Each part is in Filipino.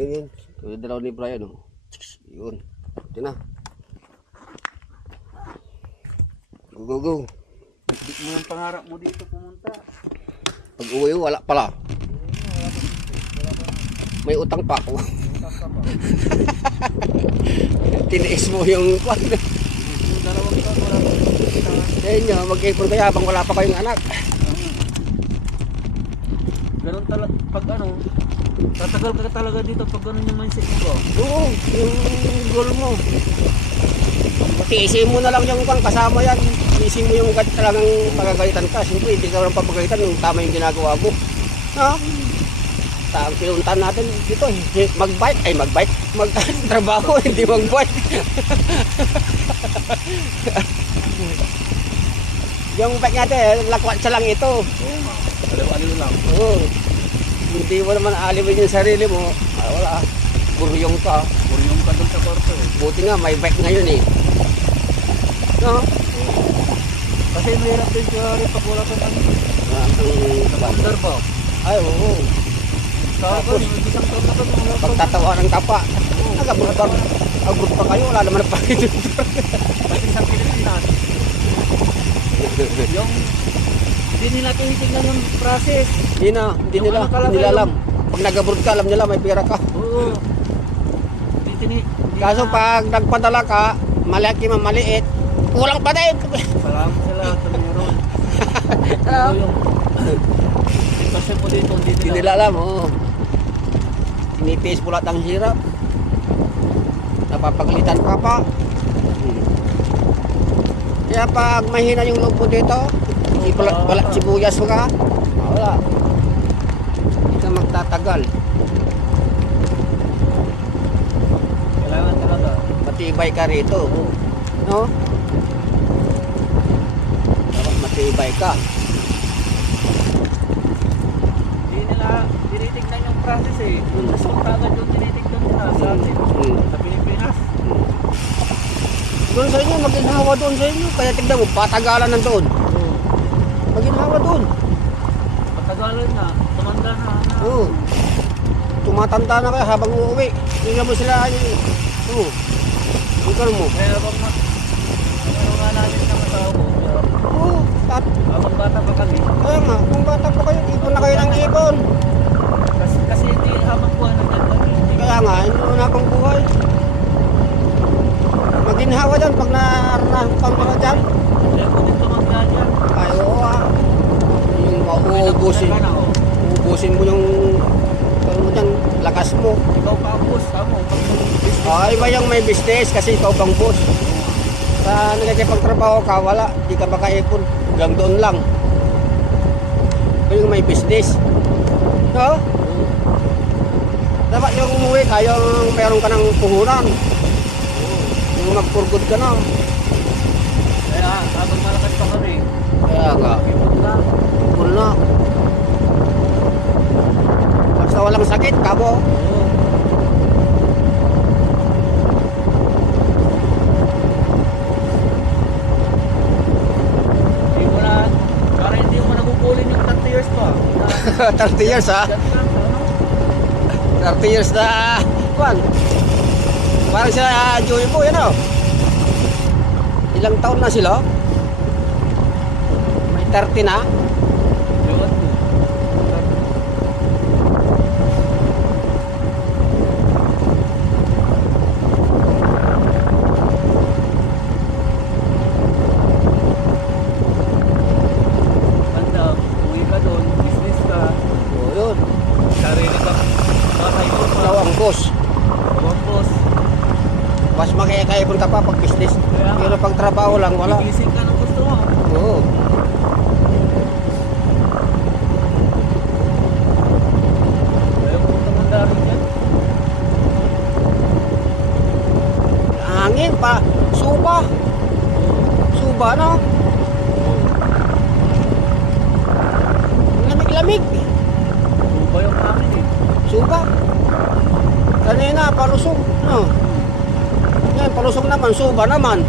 Yun. Yung dalawa ni Brian, oh. Yun. Ito na. Go. Hindi mo yung pangarap mo dito pumunta. Pag uwi, wala pala. May utang pa ako. Tiniis mo yung kwan. Yung dalawang taon wala pa. Ayun nyo, mag-ipon kayo habang wala pa kayong anak. Ganun talaga, pag ano, tatagal ka talaga dito pag ganun yung mindset mo ba? Oo, yung goal mo. Tiisin mo na lang yung kwan, kasama yan. Tiisin mo yung talagang pagagalitan ka. Siyempre, hindi ka walang papagalitan yung tama yung ginagawa mo. No? Ang pinuntahan natin dito, mag-bike, mag-trabaho, hindi mag-bike. Yung bike natin, lakwat siya lang ito. Oo nga, aliw-aliw lang. Oo. Hindi mo naman aliwin yung sarili mo. Wala, buryong ka. Buryong ka dun sa kwarto eh. Buti nga, may bike ngayon eh. No? Kasi mahirap din siya rin pag wala kang ano. Ang Under ba? ay, oo. Tapos, isang taon na ka wala kang Pagtatawanan ka pa. Nag-abroad pa kayo, wala naman na pakit. pati sa Pilipinas. Yung hindi nila tinitignan yung process. Hindi nila alam. Pag nag-abroad ka, alam nila may pera ka. Oo. Kaso pag nagpadala ka, malaki man maliit, kulang pa din. Salamat sa lahat sa meron. Ito yung kasi po dito, Hindi nila alam, oo. Tinipis po lahat ang hirap. Napapagalitan ka pa. Kaya pag mahina yung loob mo dito, wala sibuyas mo ka, wala. Hindi ka magtatagal. kailangan talaga. Matibay ka rito. No? Dapat matibay ka. Hindi nila tinitignan yung process eh. Yung resulta agad yung tinitignan nila sa atin. Sa Pilipinas. Doon sa inyo, maginhawa doon sa inyo. Kaya tignan mo, patagalan ng doon. Maginhawa doon. Patagalan na, tumanda na. Oo. Tumatanda na kayo habang uuwi. Tingnan mo sila. Oo. Tingnan mo. Kaya bang ano nga namin ng asawa ko. Oo. Habang bata pa kami. Kaya nga, kung bata pa kayo, ipon na kayo ng ipon. Kasi hindi habang buwan na dyan kami. Kaya nga, hindi mo na akong buhay. Maginhawa dyan pag naranasan ka na dyan. Kaya ko din tumanda dyan. Ay, oo ah. Yung uubusin mo yung lakas mo. Ikaw pa ang boss, tamo. Ay, iba yung may business kasi ikaw pang boss. Sa nagkakipagtrabaho ka, wala. Di ka makaipon. Hanggang doon lang. Ikaw yung may business. No? Dapat yung umuwi ka, yung meron ka ng puhunan. Yung magpurgod ka na. Kaya habang malakas pa kami. Kaya nga. Ipon na. Basta walang sakit, kabo. Hindi mo na, para hindi mo nagugulin yung 30 years pa. 30 years ha? 30 years na, kwan. Parang sila Joey po, yan o. Ilang taon na sila? May 30 na? Yun. Banda, uwi ka doon, business ka. O yun. Sarili ka. Matay mo pa. Ikaw ang boss. Ang boss. Mas makikaipon ka pa pag business. Pero pag trabaho lang, wala. Gigising ka ng gusto mo. Oo. Ayaw mo tumanda rin yan. Hangin pa. Suba. Suba, no? Lamig-lamig. Tuba yung amin eh. Suba. Kanina, palusog. No? Yan, palusog naman. Suba naman.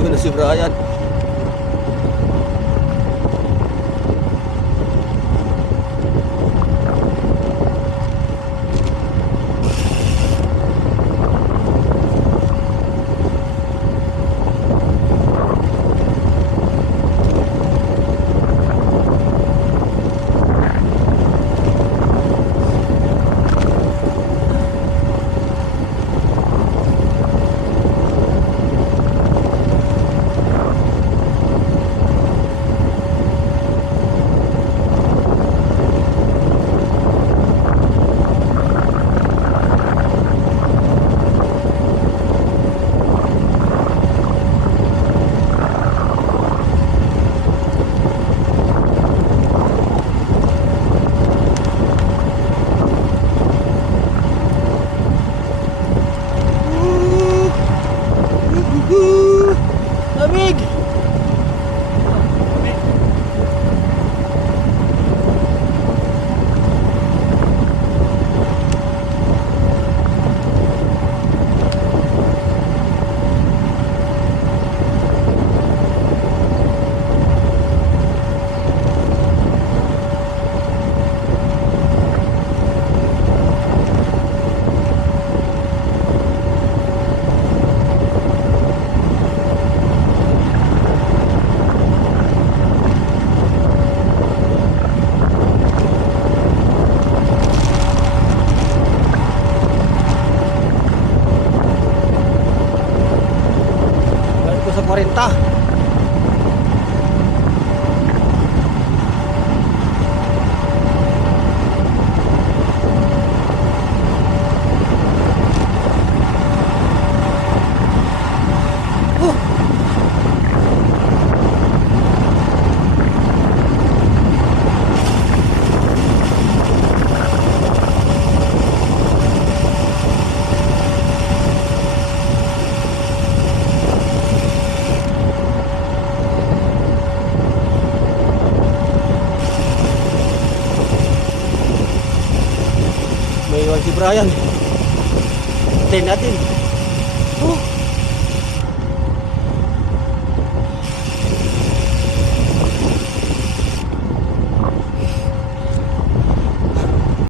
Yun na si Brian. Lamig! Balik ko sa 40. May iwan si Brian. Tayo natin. Oh.